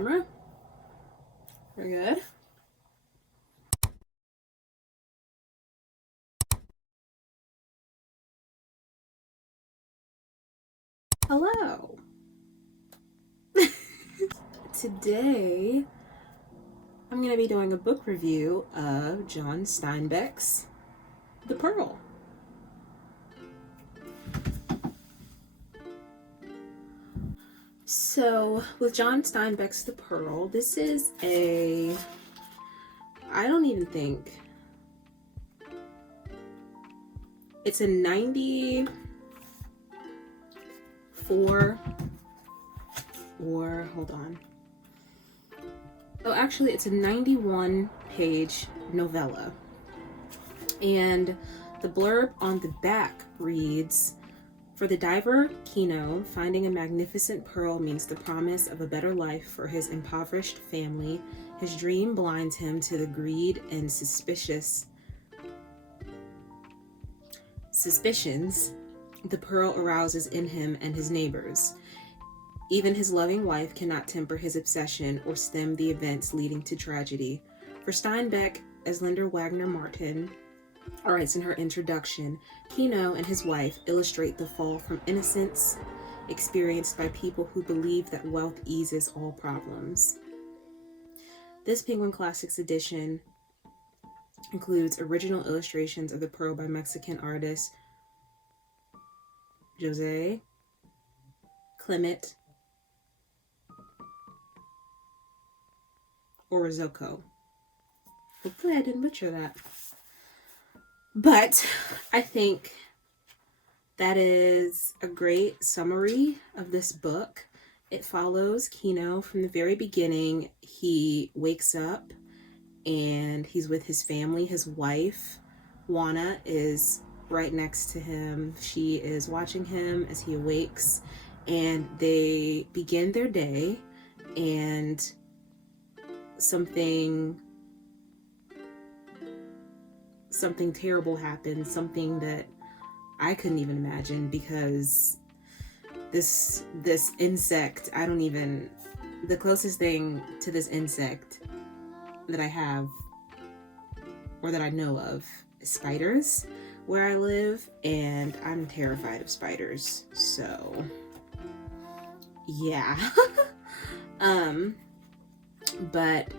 camera. We're good. Hello. Today, I'm going to be doing a book review of John Steinbeck's The Pearl. So, with John Steinbeck's The Pearl, this is I don't even think, it's a 94, or hold on. Oh, actually, it's a 91-page novella. And the blurb on the back reads, "For the diver Kino, finding a magnificent pearl means the promise of a better life for his impoverished family. His dream blinds him to the greed and suspicions the pearl arouses in him and his neighbors. Even his loving wife cannot temper his obsession or stem the events leading to tragedy." For Steinbeck, as Linda Wagner Martin writes in her introduction, Kino and his wife illustrate the fall from innocence experienced by people who believe that wealth eases all problems. This Penguin Classics edition includes original illustrations of the pearl by Mexican artist Jose Clement Orozco. Hopefully I didn't butcher that. But I think that is a great summary of this book. It follows Kino from the very beginning. He wakes up and he's with his family. His wife, Juana, is right next to him. She is watching him as he awakes, and they begin their day, and something terrible happens, something that I couldn't even imagine, because this insect, the closest thing to this insect that I have, or that I know of, is spiders where I live, and I'm terrified of spiders, so yeah. But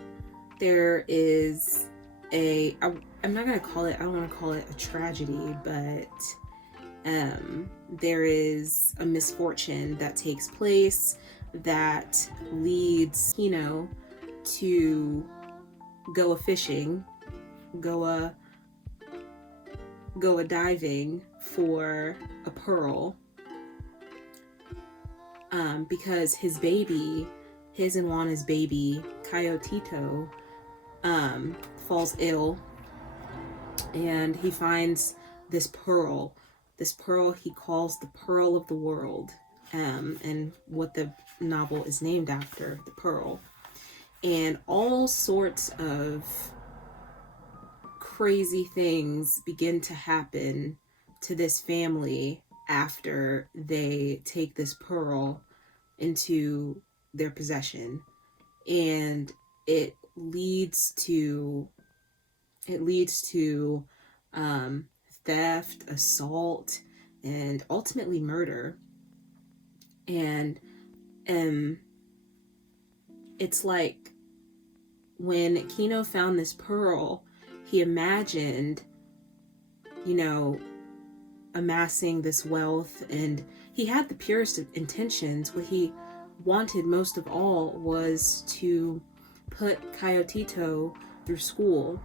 there is I don't want to call it a tragedy, but there is a misfortune that takes place that leads Kino to go a-fishing, go a-diving for a pearl, because his and Juana's baby, Coyotito, falls ill, and he finds this pearl he calls the Pearl of the World, and what the novel is named after, the pearl. And all sorts of crazy things begin to happen to this family after they take this pearl into their possession, and it leads to theft, assault, and ultimately murder. And it's like, when Kino found this pearl, he imagined, amassing this wealth, and he had the purest of intentions. What he wanted most of all was to put Coyotito through school.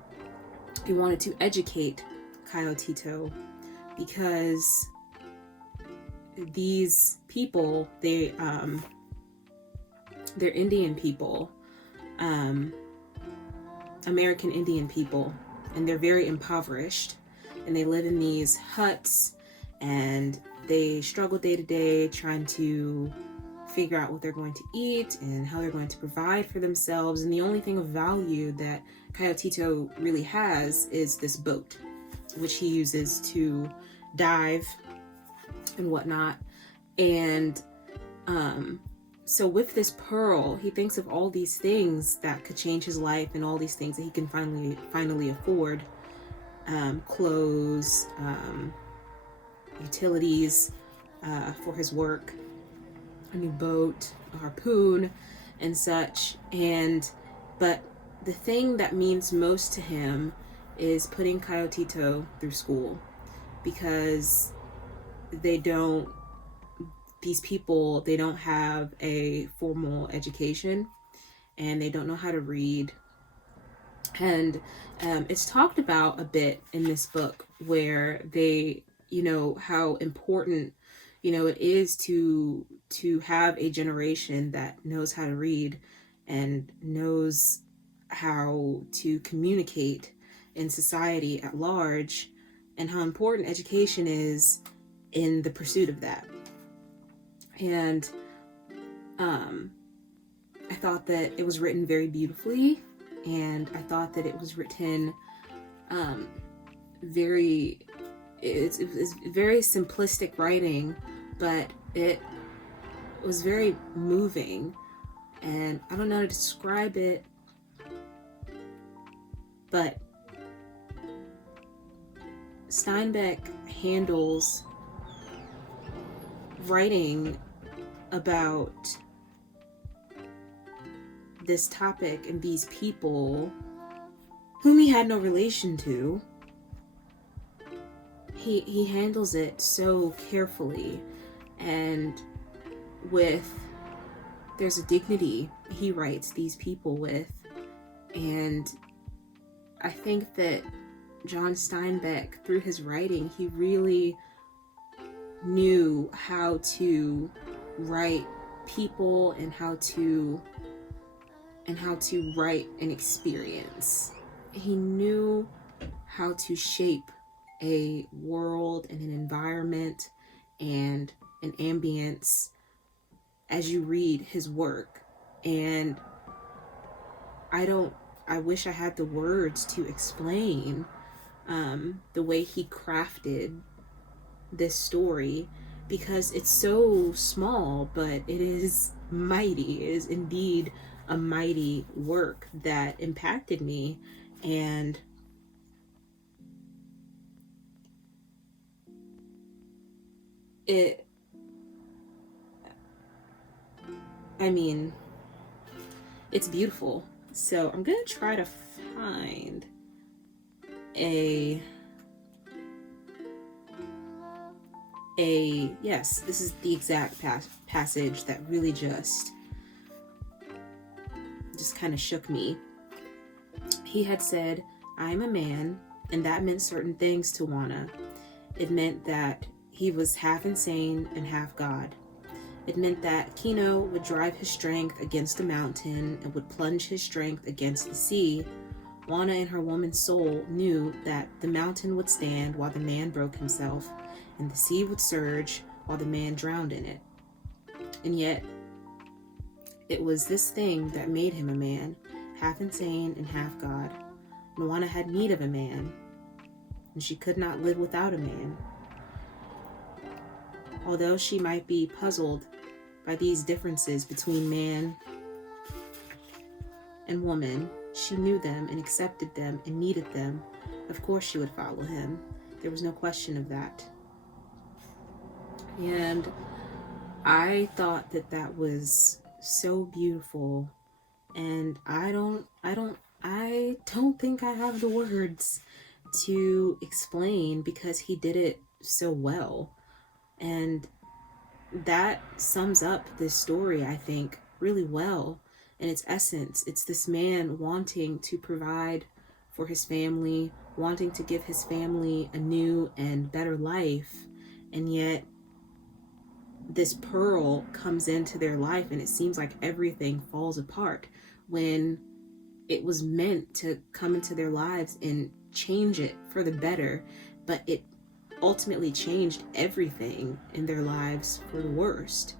He wanted to educate Coyotito, because these people, they're Indian people, American Indian people, and they're very impoverished, and they live in these huts, and they struggle day to day trying to figure out what they're going to eat and how they're going to provide for themselves. And the only thing of value that Coyotito really has is this boat, which he uses to dive and whatnot. And so with this pearl, he thinks of all these things that could change his life, and all these things that he can finally afford. Clothes, utilities for his work, a new boat, a harpoon, and such. But the thing that means most to him is putting Coyotito through school, because these people, they don't have a formal education, and they don't know how to read. And it's talked about a bit in this book, where they, how important, it is to have a generation that knows how to read and knows how to communicate in society at large, and how important education is in the pursuit of that. And I thought that it was written very beautifully, and I thought that it was written it's very simplistic writing, but it was very moving, and I don't know how to describe it, but Steinbeck handles writing about this topic and these people whom he had no relation to. He handles it so carefully, and there's a dignity he writes these people with. And I think that John Steinbeck, through his writing, he really knew how to write people, and how to write an experience. He knew how to shape a world and an environment and an ambience as you read his work. And I wish I had the words to explain the way he crafted this story, because it's so small, but it is mighty. It is indeed a mighty work that impacted me. And it's beautiful. So I'm gonna try to find yes, this is the exact passage that really just kind of shook me. He had said, "I am a man," and that meant certain things to Juana. It meant that he was half insane and half God. It meant that Kino would drive his strength against a mountain and would plunge his strength against the sea. Juana, in her woman's soul, knew that the mountain would stand while the man broke himself, and the sea would surge while the man drowned in it. And yet, it was this thing that made him a man, half insane and half God. And Juana had need of a man, and she could not live without a man. Although she might be puzzled by these differences between man and woman, she knew them and accepted them and needed them. Of course she would follow him. There was no question of that. And I thought that that was so beautiful, and I don't think I have the words to explain, because he did it so well. And that sums up this story, I think, really well in its essence. It's this man wanting to provide for his family, wanting to give his family a new and better life, and yet this pearl comes into their life, and it seems like everything falls apart when it was meant to come into their lives and change it for the better, but it ultimately changed everything in their lives for the worst.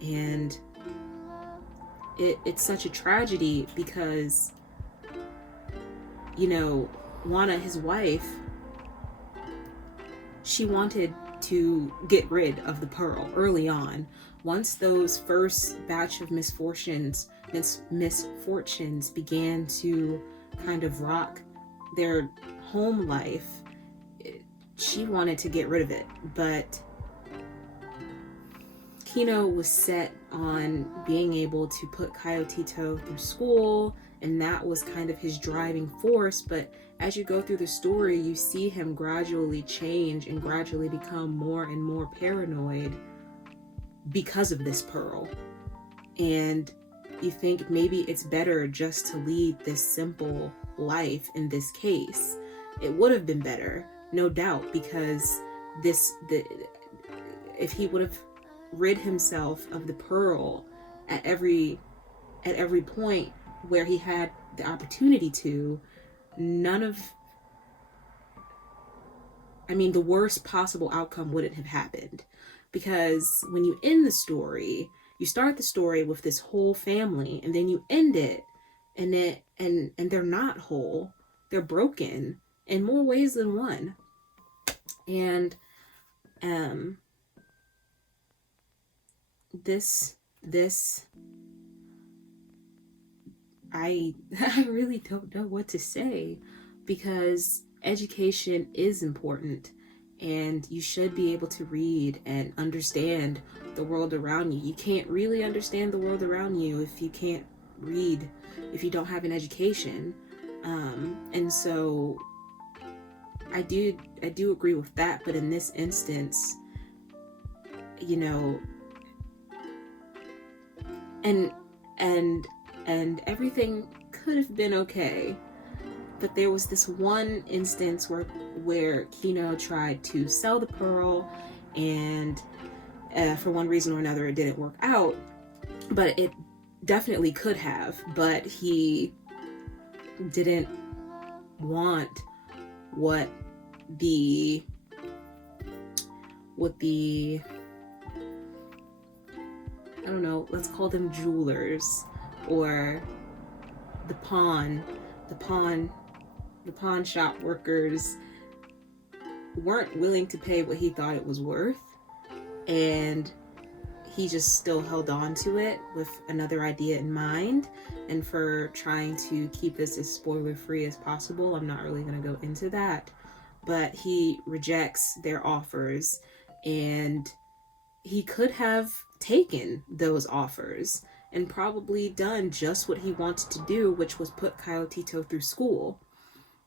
And it's such a tragedy, because Juana, his wife, she wanted to get rid of the pearl early on. Once those first batch of misfortunes began to kind of rock their home life, she wanted to get rid of it. But Kino was set on being able to put Kayotito through school, and that was kind of his driving force. But as you go through the story, you see him gradually change and gradually become more and more paranoid because of this pearl. And you think maybe it's better just to lead this simple life in this case. It would have been better, no doubt, because if he would have rid himself of the pearl at every point where he had the opportunity to, the worst possible outcome wouldn't have happened. Because when you end the story, you start the story with this whole family, and then you end it and they're not whole, they're broken in more ways than one. And this I really don't know what to say, because education is important, and you should be able to read and understand the world around you. You can't really understand the world around you if you can't read, if you don't have an education. And so I do agree with that, but in this instance, and everything could have been okay, but there was this one instance where Kino tried to sell the pearl, and for one reason or another it didn't work out, but it definitely could have. But he didn't want what the I don't know, let's call them jewelers, or the pawn shop workers weren't willing to pay what he thought it was worth, and he just still held on to it with another idea in mind. And for trying to keep this as spoiler free as possible, I'm not really going to go into that, but he rejects their offers, and he could have taken those offers and probably done just what he wanted to do, which was put Kayotito through school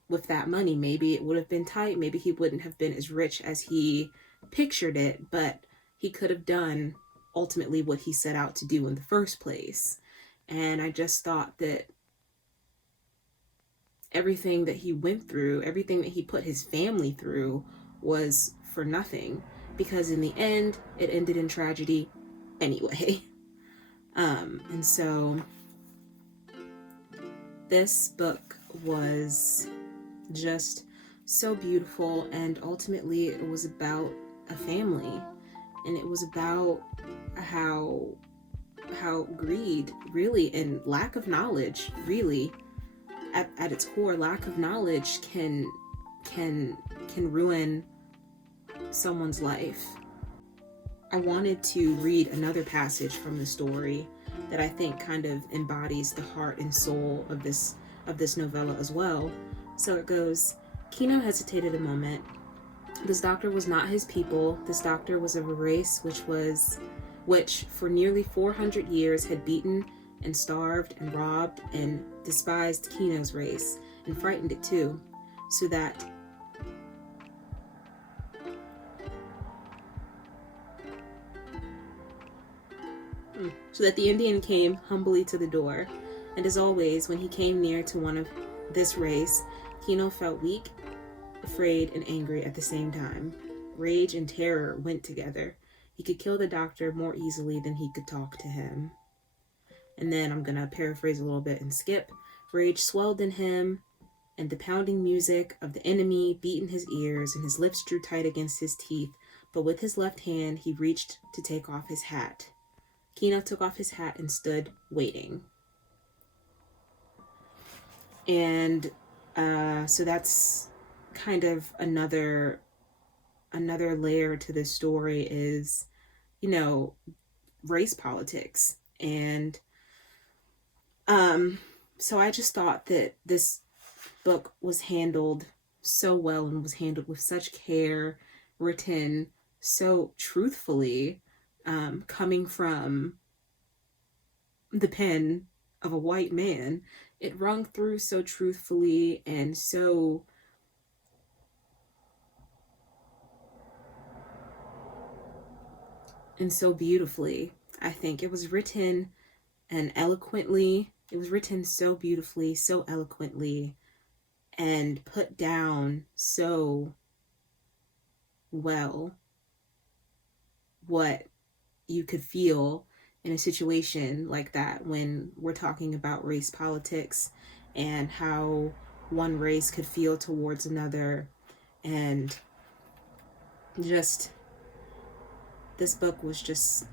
with that money. Maybe it would have been tight, maybe he wouldn't have been as rich as he pictured it, but he could have done ultimately what he set out to do in the first place. And I just thought that everything that he went through, everything that he put his family through, was for nothing, because in the end it ended in tragedy anyway. And so this book was just so beautiful, and ultimately it was about a family, and it was about how greed really, and lack of knowledge really, at its core, lack of knowledge can ruin someone's life. I wanted to read another passage from the story that I think kind of embodies the heart and soul of this novella as well. So it goes, Kino hesitated a moment. This doctor was not his people. This doctor was of a race which for nearly 400 years had beaten and starved and robbed and despised Kino's race and frightened it too, so that the Indian came humbly to the door. And as always, when he came near to one of this race, Kino felt weak, afraid, and angry at the same time. Rage and terror went together. He could kill the doctor more easily than he could talk to him. And then I'm going to paraphrase a little bit and skip. Rage swelled in him, and the pounding music of the enemy beat in his ears, and his lips drew tight against his teeth. But with his left hand, he reached to take off his hat. Kino took off his hat and stood waiting. And so that's kind of another another layer to this story is, you know, race politics. And so I just thought that this book was handled so well and was handled with such care, written so truthfully, coming from the pen of a white man. It rung through so truthfully and so beautifully. I think it was written and eloquently. It was written so beautifully, so eloquently, and put down so well what you could feel in a situation like that when we're talking about race politics and how one race could feel towards another. And just, this book was just,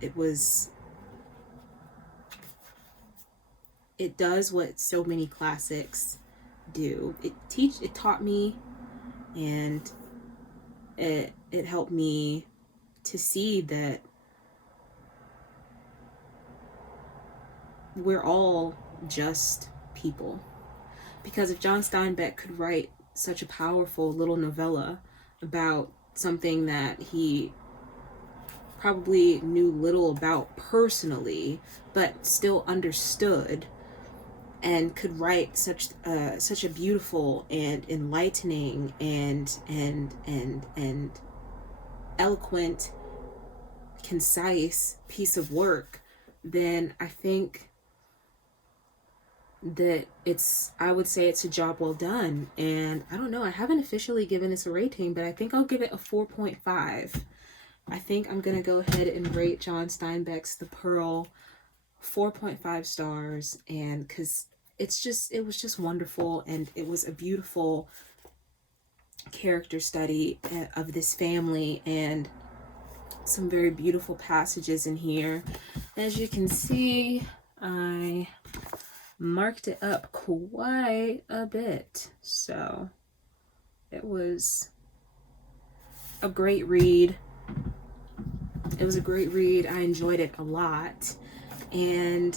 it does what so many classics do. It taught me, and it helped me to see that we're all just people. Because if John Steinbeck could write such a powerful little novella about something that he probably knew little about personally, but still understood, and could write such a beautiful and enlightening and eloquent, concise piece of work, then I think that I would say it's a job well done. And I don't know, I haven't officially given this a rating, but I think I'll give it a 4.5. I think I'm gonna go ahead and rate John Steinbeck's The Pearl 4.5 stars, and because it was just wonderful, and it was a beautiful character study of this family, and some very beautiful passages in here. As you can see, I marked it up quite a bit, so it was a great read. It was a great read. I enjoyed it a lot, and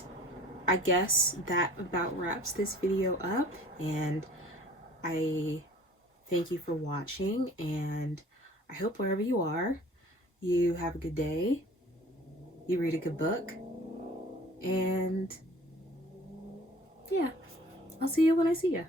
I guess that about wraps this video up, and I thank you for watching, and I hope wherever you are, you have a good day, you read a good book, and yeah, I'll see you when I see you.